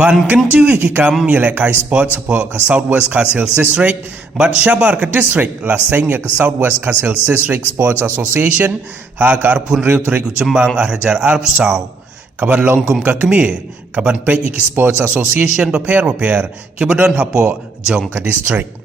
Ban kentiwi kikam yelekai sport support ke Southwest Castle District, but Shabar ke district la sengya ke Southwest Castle District Sports Association ha ke arpun riu terik ujemang arhajar arpsau. Kaban longkum ke kemie, kaban pek iki Sports Association beper kibadon hapo jong ke district.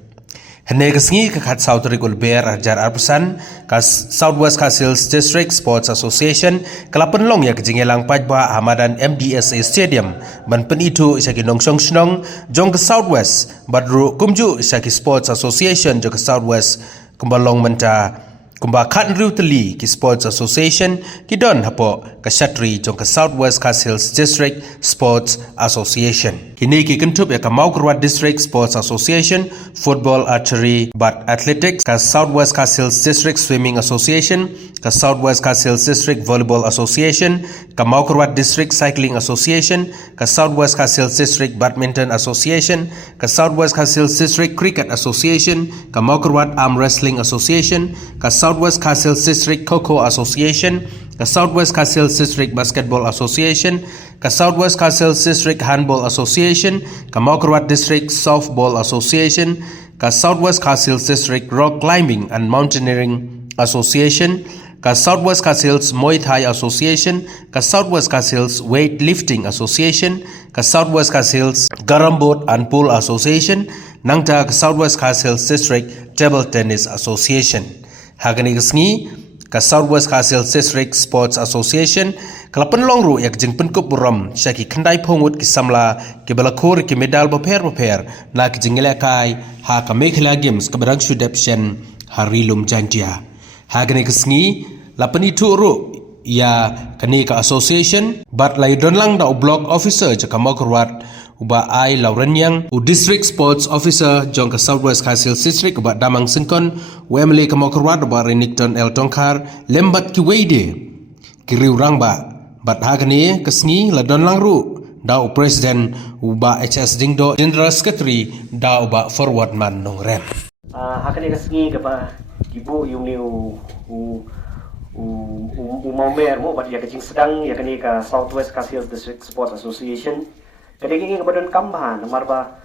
Hene kesengi ke kat South Rigul Bear arjar arpesan ke Southwest Castle District Sports Association kelapan long ya kejingelang pajba Hamadan MDSA Stadium ban pen itu isaki nongsong senong jong ke Southwest badru kumju isaki Sports Association jong ke Southwest kumbalong menta kumba kat riu teli ki Sports Association kidon hapo ke Shatri jong ke Southwest Castle District Sports Association. Kini ki kentup ya ke Maukerwat District Sports Association, Football, Archery, But Athletics, ke Southwest Castle District Swimming Association, ke Southwest Castle District Volleyball Association, ke Maukerwat District Cycling Association, ke Southwest Castle District Badminton Association, ke Southwest Castle District Cricket Association, ke Maukerwat Arm Wrestling Association, ke Southwest Castle District Coco Association, ke Southwest Castle District Basketball Association, ke Southwest Castle District Handball Association, ke Maukerwat District Softball Association, ke Southwest Castle District Rock Climbing and Mountaineering Association, ke Southwest Castles Muay Thai Association, ke Southwest Castles Weightlifting Association, ke Southwest Castles Garam Boat and Pool Association, nangta ke Southwest Castles District Table Tennis Association. Hagani kesengi ke Southwest Castle District Sports Association kelapan longru yak jeng penkup buram syaki kendai pongut ki samla ki balakur ki medal beper na ki jengelakai ha ka Mekhla Games ke barang sudapshen harilum jantia hagani kesengi lapan itu ru ya kani ka association bat lai don lang da block officer jaka Maukerwat uba ai lauren yang u district sports officer jong ke Southwest Castle District uba damang sengkon Wembley ke Maukerwat uba Renington El Tongkar lembat ki weide ki riu rangba bat hagani kesengi la don lang ru da u president uba HS Dingdo general secretary da uba forward man nong rep hagani kesengi ke ba ibu yung ni Maumer mo bat ya kecing sedang ya kani ke Southwest Castle District Sports Association kadang-kadang kebadan kambahan marba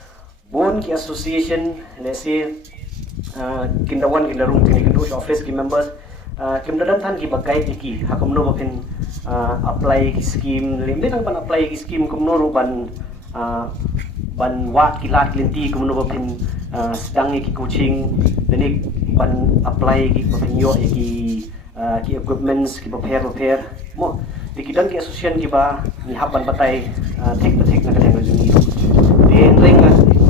bon ki association lesi kindawan kindarung kini kindu office ki members kimdadan tan ki bagai ki hakamno bakin apply ki scheme limbe nang pan apply ki scheme kumno ruban ban wat kilat linti kumno bakin sedang ki coaching deni ban apply ki bakin yo ki equipments ki prepare mo dikidan ki association ki ba ni haban batay tek na kanyang rejumi then ring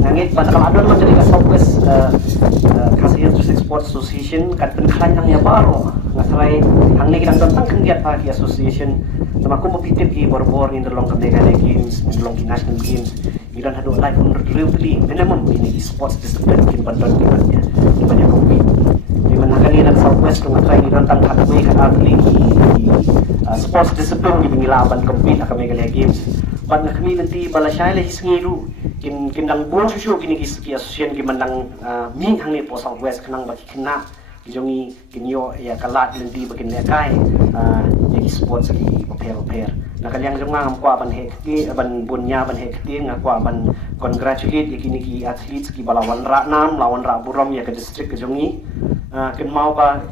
ngangit pa nakaladon man dali ka Southwest Castle District Sports Association kat penklan ang yabaro nga saray ang nagidang tang kandiat pa ki association tama ko mapitip ki borbor in the long Mekhla Games in the long national games gidan hado life on really minimum ini sports discipline kin pandon ki niya banyak compete di mana kanina Southwest kung try gidan tang hadway ka athlete sports discipline di laban compete ka Mekhla Games ban na kami nanti balasay la hisngiru kindang bon susyo kini ki association ki mandang ming hangni po Southwest kanang baki kena jongi kinyo ya kalat nanti bakin lekai ya ki sports ki pair nakalyang jonga kwa ban he ki ban bunya ban he ki nga kwa ban congratulate ya kini ki athletes ki balawan ra nam lawan ra buram ya ke district ke jongi kin mau ba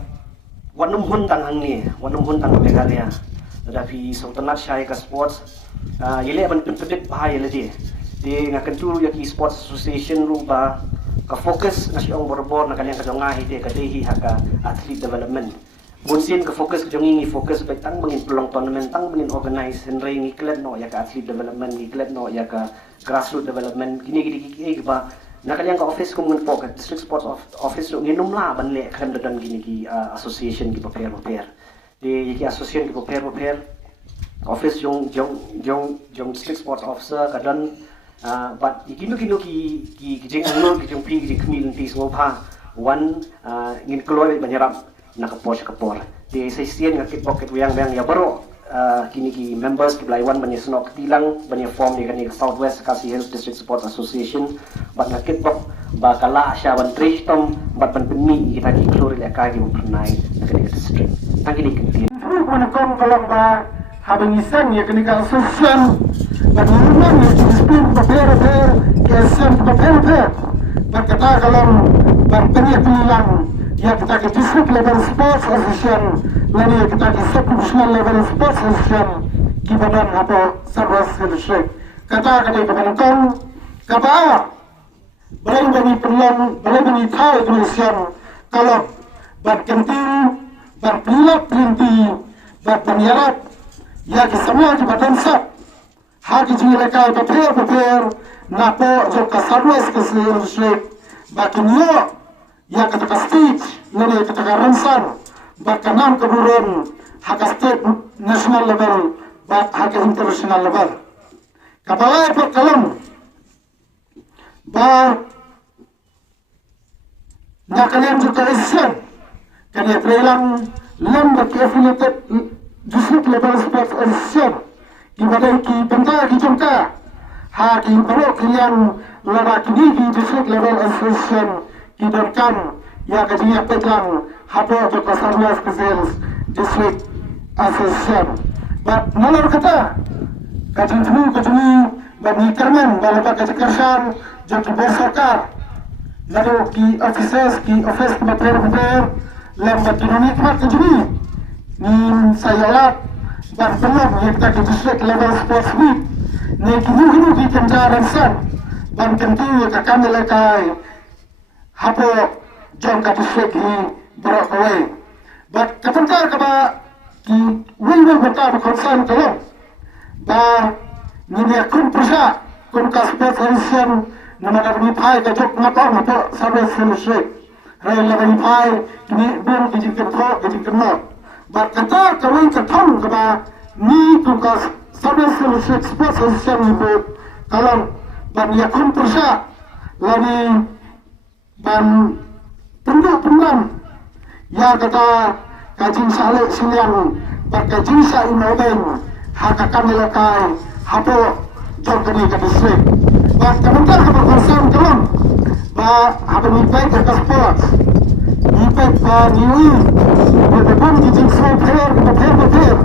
wanum hun tang hangni wanum hun tang Meghalaya tapi sultanat syai ka sports yele ban pentet bahaya le dia ngakan tu ya ki sports association ru ba ka fokus na siong borbor na kanyang kadonga hide ka dehi haka athlete development bunsin ka fokus ka jongi ni fokus ba tang bangin pelong tournament tang bangin organize henry ngiklet no ya ka athlete development ngiklet no ya ka grassroots development kini ba na kanyang ka office ko mun po ka district sports office ro nginum la ban le kan dadan gini ki association ki pair di ki association ki pair office jong district sports officer kadan but ikino ki jeng ano ki jong pi ki community ngopa one ngin kloy banyarap nakapor di session ngakit pocket yang ya baro kini ki members ki Blaiwan banya senok tilang banya form di kani Southwest Castle District Sports Association but ngakit pok bakala sya ban tristom bat ban penmi kita ki klori la ka ki pernai kani district tangki di kentin Mana kong kalau ba habang isan ya kini ka association Bagaimana disiplin berper KSM berper berkata kalau berpenilang ya kita ke district level sports association lalu kita ke sub-divisional level sports association di badan atau Southwest District kata kepada kau kata boleh bagi peluang boleh bagi tahu Indonesia kalau berkenting berpilak pelinti berpenyarat ya ke semua di badan sub hagi jilaka berper napo joka Southwest District bagi nyo ya kata state lalu kata ransan berkenan keburuan hak state national level bak hak international level kapalai perkalam ba nakalian juga isen kaya trailang lambat affiliated district level sports association ibadai ki benda ki jongka ha ki barok kalian lara kini ki district level association kidorkan ya kajinya pegang habo juga Southwest district association ba nalar kata kajini bagi kerman balapa kajikarsan jadi bersakar lalu ki office kementerian lambat dinamik mat kajini ni sayalat dan belum kita ke district level sports week ni kini di kenjaran san dan kentiu ke kami lekai hapo jong ka district hi berak away but kapantar ka ba ki will betar concern kalau ba ni kun prasa kun ka sports association nama kami pai ka jok ngapang hapo Southwest District rai lebih pai kini ber dijin kenal but katar kawin ka thong ka ba ni kun ka Southwest District sports association ibu kalau ban ya kun prasa lagi dan pendam ya kata kajin salik siliang berkajin sa inoben hakakan lekai hapo jom kini ke distrik bah kementar ke berkonsen kelom bah hapo nipai ke sports nipai ke niwi berdepan kijin software beper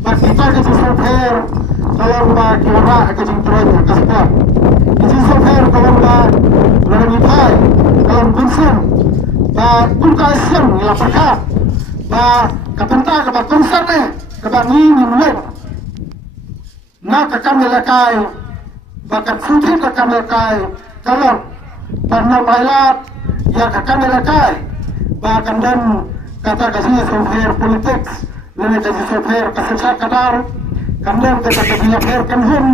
bah kita kijin software kalau bah kira kijin tren ke sport kijin software kalau bah lalu nipai kalau konsen ba buka sen la paka ba kapenta ka ba konsen ne ka ba ni mulai na ka kami lekai ba ka futhi ka kami lekai kalau parna bailat ya ka kami lekai ba kandan kata kasih software politics lalu kasih software kasih kadar kandan kata kasih software kanhun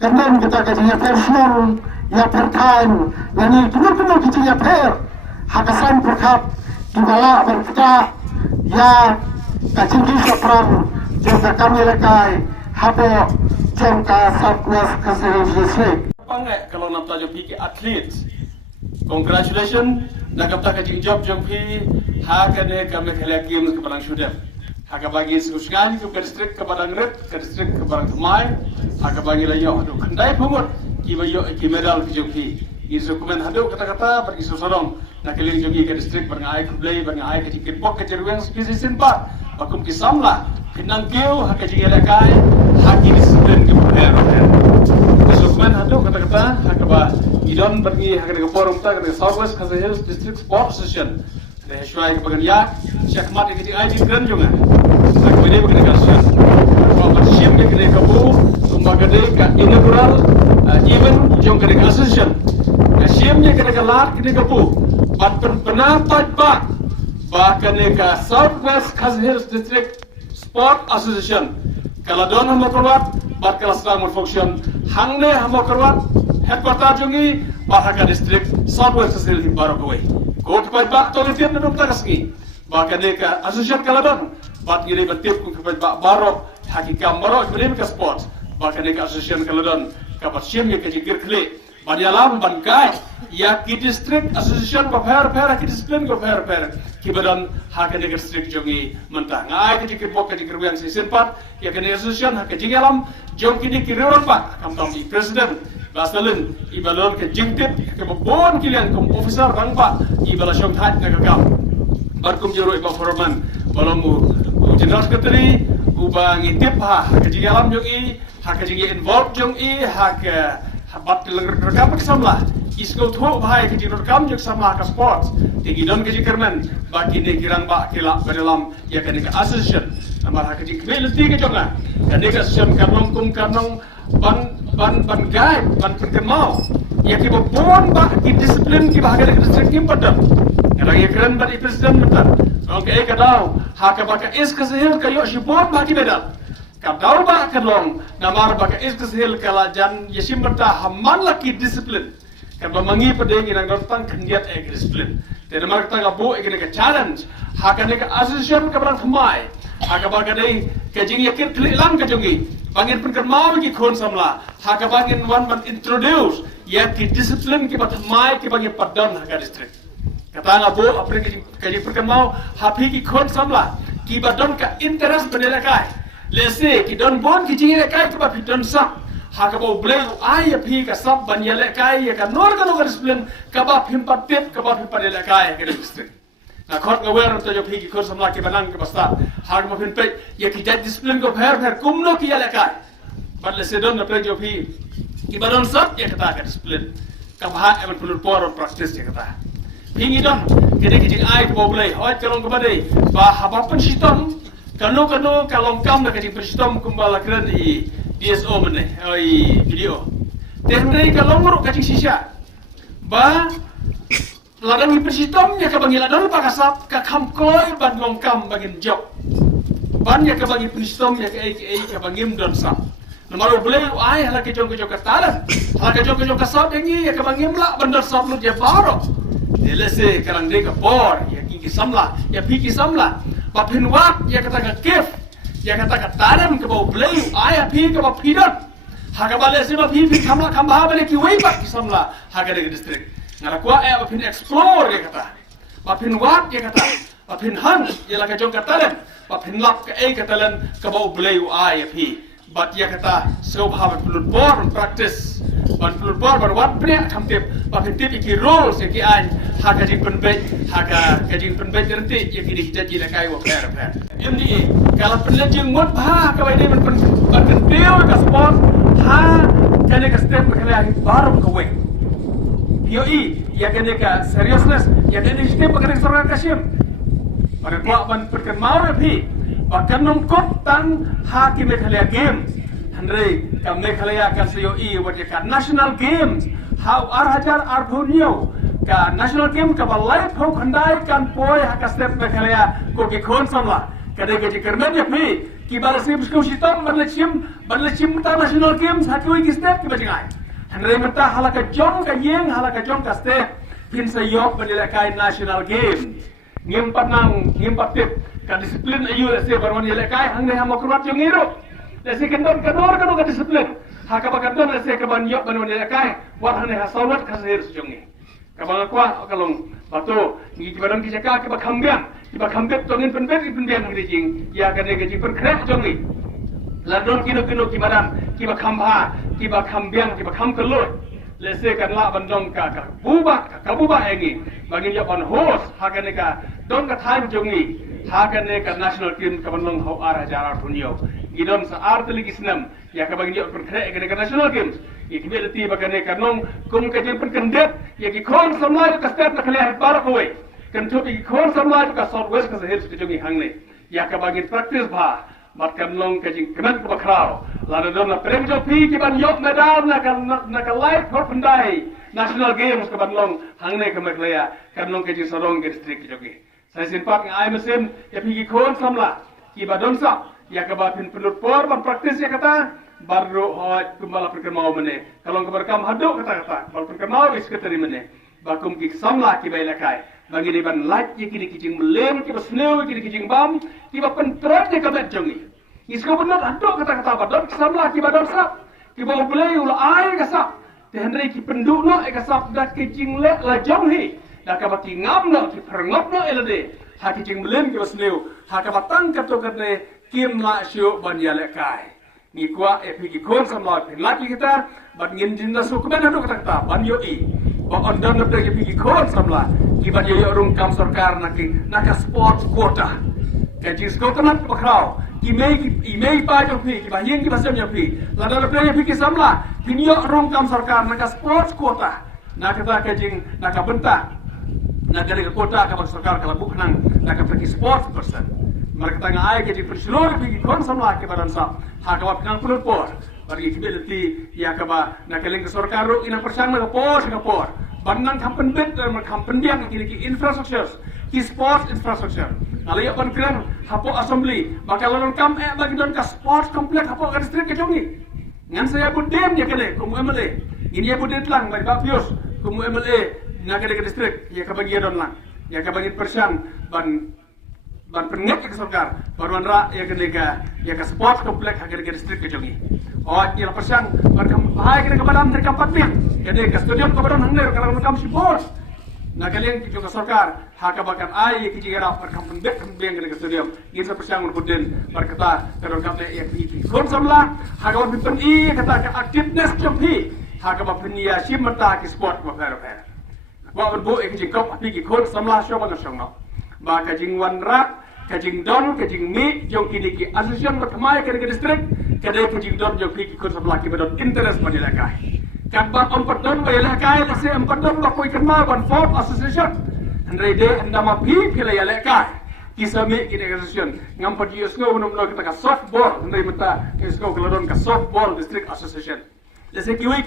kandan kata kasih personal ya per time lalu kena kita per hakasan perkap dibala berkata ya kacing kisah perang juga kami lekai hapo jangka Southwest District pangai kalau nak tajuk pi atlet congratulations nak kapta kacing job pi hakane kami khala games ke padang sudah haka bagi susgan ke district ke padang red ke district ke padang mai haka bagi layo aduh kandai pumut ki medal ke joki isu komen hadu kata-kata pergi susorong nak keling jogi ke distrik berngai kublai berngai ke tiket pok ke jeruang spesies simpat bakum kisamla pinang keu hak ke lekai hak disiplin ke per isu komen hadu kata-kata hak ba idon pergi hak ke forum ta ke Southwest Hills District Sports Association le syai ke bagian ya syakmat ke ID keren juga hak bede bagian kasian competition ke kene kabu tumbagade ka inaugural event jong ke association Asyamnya kena lat kena kapu, bat pendapat bahkan ke Southwest Hills District Sport Association. Kalau don hamo kerwat, bat kelas ramur function, hangne hamo kerwat, headquarter jungi, bahkan district Southwest Hills baru kawai. Kau cepat bak tolong tiap naduk teraski, bahkan ke association kalau don, bat gini batip ku cepat bak baru, hakikam baru beri ke sport, bahkan ke association kalau don, kapat siamnya ke jikir klik. Banyalam bangkai ya ki district association ko per ki discipline ko per ki badan hakan de district jongi mentah ngai ki ki pok ki kerwiang season pat ya kan association hak jingalam jong ki ki roron pak kam tam di president basalin ibalon ke jingtip ke bon kilian kom officer bang pak ibala shong hat ka kam barkum jero iba forman balomu general secretary ubah ngintip hak jadi alam jong hak jadi involve jong hak habat rekam kesamlah isko thok bhai jadi rekam jong sama hak sport tinggi don keji kermen bagi ni kirang bak kilak dalam ya kan ke association amar hak jadi kebelti ke jonga kan ke association kanong kum kanong ban guide ban perkemau ya ki bon bak ki disiplin ki bahagia ke district kim padam kadang ya keren ban presiden bentar okay kadau hak bak is kesehil kayo si bon bak ki bedal kadau bak kalong namar bak is kesehil kala jan yesim benta haman laki disiplin kadang mangi pedeng inang dontang kendiat disiplin dan namar kita gabu ke challenge hak ke association ke barang kemai hak bak dei ke jing yakir kelilan ke jongi bangin perkemau ki kon samla hak bangin wan ban introduce ya ki disiplin ki bat mai ki bangin padon hak district kata ngabu apre ki perkemau hapi ki kon samla ki badon ka interest benela kai lese ki don bon ki jinge kai ki ba don sam hak ba blay ai api ka sab banyale kai ya ka nor ka disiplin ka ba phim patet ka ba phim padela kai ke district na khot ga wer to jo phi ki kon samla ki banang ke basta hak ma phin pe ya ki jat disiplin ko pher kumno ki ya kai ban lese don na pre jo phi ki badon sab ya kata ka disiplin ka ba eman perlu por practice ya kata hingi don kede kijing ai ko boleh oi kalong ke badai ba habapan sitom kanu kalong kam na kijing sitom kumbala keren i DSO mene oi video tehre kalong ro kijing sisa ba ladang i sitom ya ka bangila don pa kasap ka kam koi ban long kam bagin job ban ya ka bangi sitom ya ka bangim don sap namaro boleh ai hala ke jong katalan hala ke jong kasap yangi ya ka bangim la bandar sap lu je baro lese karang deka bor ya ki samla ya piki samla ba pinwat ya kata ka kif ya kata ka taram ke bau play aya pi ke ba pidon haga bale se ba pi kamla kamba bale ki wei ba ki samla haga de district ngara kwa ba pin explore ya kata ba pinwat ya kata ba pin han ya la ka jong katalan ba pin lap ke katalan ke bau play aya pi but ya kata so have a bor practice ban bor wat pre kamtip ba pin tip ki rules ki an haka jing penbet haka kajing penbet nanti ya kini kita jila kai wa fair ini kalau penlejeng mot ha ka ini men pentiu ka sport ha kene ka step ka lagi baru ka we yoi ya kene ka seriousness ya kene step ka kene sarang kasim pada gua ban perkemau pi bahkan nongkot tan ha ki me khala game Andre kami khalaya ka COE wat ka national games how arhajar arbunio ka national game ka balai phok khandai kan poi ha ka step me khalaya ko ki khon samla kade ke kermen ya phi ki bar se bisko sitam barlechim ta national games ha ki step ki bajangai Andre mata halaka jong ka yeng halaka jong ka step pin sa yok badila kai national game ngim patip ka disiplin ayu se barwan yele kai hang ne ha mokrat jong iro lesi kendor ka disiplin haka bakadon lesi ka ban yok ban yele kai war hang ne ha sawat ka sehir jongi ka bang kwa kalong bato ngi ki barang ki jaka ki bakhambet tongin penbet ngi jing ya ka ne ke jing pen krek jongi ladon kino ki maram ki bakhambiang ki bakham kelot lese kan la bandong ka buba engi bangin ya ban hos haka ne ka don ka time jongi haka ne ka national team ka bandong ho ara jara punyo gidon sa artli kisnam ya ka bangin ya per krek ka national games ikbe leti bakane ka nong kum ka jin pen kandet ya ki khon samlai ka step na khle bar ko we kan to ki khon samlai ka southwest ka sahel ka jongi hangne ya ka bangin practice bha mat kan long ka jing kemen ko bakrao la don na prem jo pi ki ban yok medal na ka live ko pandai national games ka ban long hangne ka meklaya kan long ka jing sarong ke district ki jogi sai sin pak ai mesim ya pi ki khon samla ki badon sa ya ka ba pin penut por ban practice ya kata baru hot kumbala perkemau mene kalau keberkam haduk kata kalau perkemau is keteri mene bakum ki samla ki baila kai bagi di ban light ki kicing melem ki basneu ki kicing bam ki ba pentrot ki kabet jongi isko benot haduk kata badon samla ki badon sap ki ba ulai ula ai ka sap te hendrai ki penduk no e ka sap dak kicing le la jonghi dak ka bati ngam no ki perngop no elade ha kicing melem ki basneu ha ka batang kato kerne kim la syo ban yale kai ni kwa epiki kon samla laki kita ban ngin jinda su kemen hadu kata ban yo I ba ondam na epiki kon samla ki ban yo rung kam sarkar naka sports quota Kajing Scotland bakrau, imei pa jopi, kibahin kibasem jopi, lada play jopi kisamla, pinyo rong kam sarkar naka sports quota, naka kajing naka benta, naka deka quota ka sarkar kala buknang naka pergi sports person. Mereka tengah ai kajing perseluruh pergi kon samla ke badan sa, hakawa pinang pulut por, pergi kibilati ya kaba naka link sarkar ro ina persang naka por, bandang kampen bet dan kampen diang kini infrastructure, ki sports infrastructure. Kalau ia berkira hapo assembly, bakal orang kam bagi don ka sports complex hapo ka district kejongi. Ngan saya budem ya kene kumu MLA. Ini ya budem lang bagi Bapius kumu MLA naga ke district ya ka bagi don lang. Ya ka bagi persian ban pengek ke sarkar baruan ra ya kene ka sports complex ha ke district kejongi. Oh ya persian ban kam hai kene ka badan mereka patnya. Kene ka stadium ka badan hangler kalau kam sports. Nagaling kita ke sarkar hakabakan ai ki jigara par kampung dek kembeng ke stadium gisa persiang budin berkata kalau kamu yang ini kon samla hakaban pipen i kata ke activeness jompi hakaba penia simata ki sport wa fer wa bu ki jikop api ki kon samla shoba na shongno ba ka jingwan ra ka jing don ka jing mi jong ki ki association pertama ke district kada ki jing don jong ki kon samla ki bedon interest pada lakai Kabar empat don bayar kai lese empat don ba koi kenal ban fourth association andre de ndama pi pila ya lekai kisame kini association ngam pa ji sko unum no kita ka softball andre mata sko keladon ka softball district association lese kiwe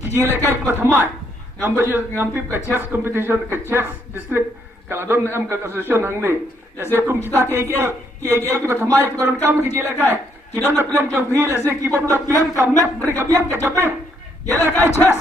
ki ji lekai ka thamai ngam pip ka chess competition ka chess district keladon am ka association hang ne lese kum kita ki ba thamai ki baron kam ki ji lekai ki don na plan jong phi lese ki bom da plan ka met mereka biang ka jape Yala kai chess,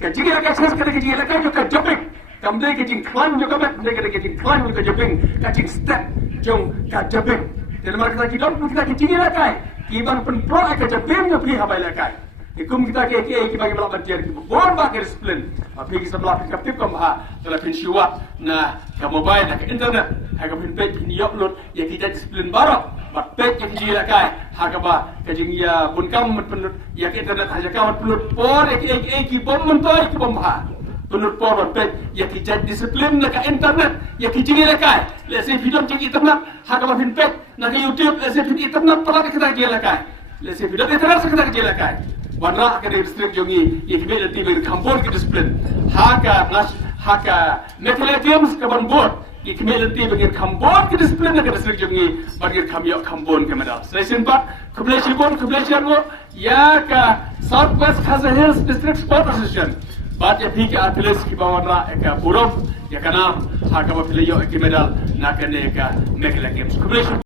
kajing yala kai chess kada kajing yala kai juga jumping, kamde kajing climb juga bet, kamde kada kajing climb juga jumping, kajing step jong ka jumping. Jadi mereka kita kita kajing yala kai, kiban pen pro ka jumping jo pilih habai yala kai. Ikum kita ki bagi melakukan dia ki bon ba ke disiplin, tapi kita sebelah pick up tip kam ha, sebelah pin siwat na ka mobile na ka internet, ha ka pin page pin upload ya kita disiplin barok. Pet yang dia kai, hakaba kajing ya bun kam penut ya ke internet haja kawan penut por ki bom mentoi ki bom ha penut por pet ya ki jad disiplin na ka internet ya ki jing kai le se video jing internet hakaba pin pet na ka YouTube le se pin internet pala ka kita dia kai le se video internet sa kita dia kai wanra ka district jongi ya ki be ti kampor ki disiplin haka methle games ka ban board ikmel ti bagir kambon ke disiplin ke district jongi bagir kamyo kambon ke medal session part kubleshi go ya ka southwest Khasi Hills district sport association bat ya phi ke athletes ki bawanra ka burof ya kana haka ba phile yo ke medal na kane ka mekla games kubleshi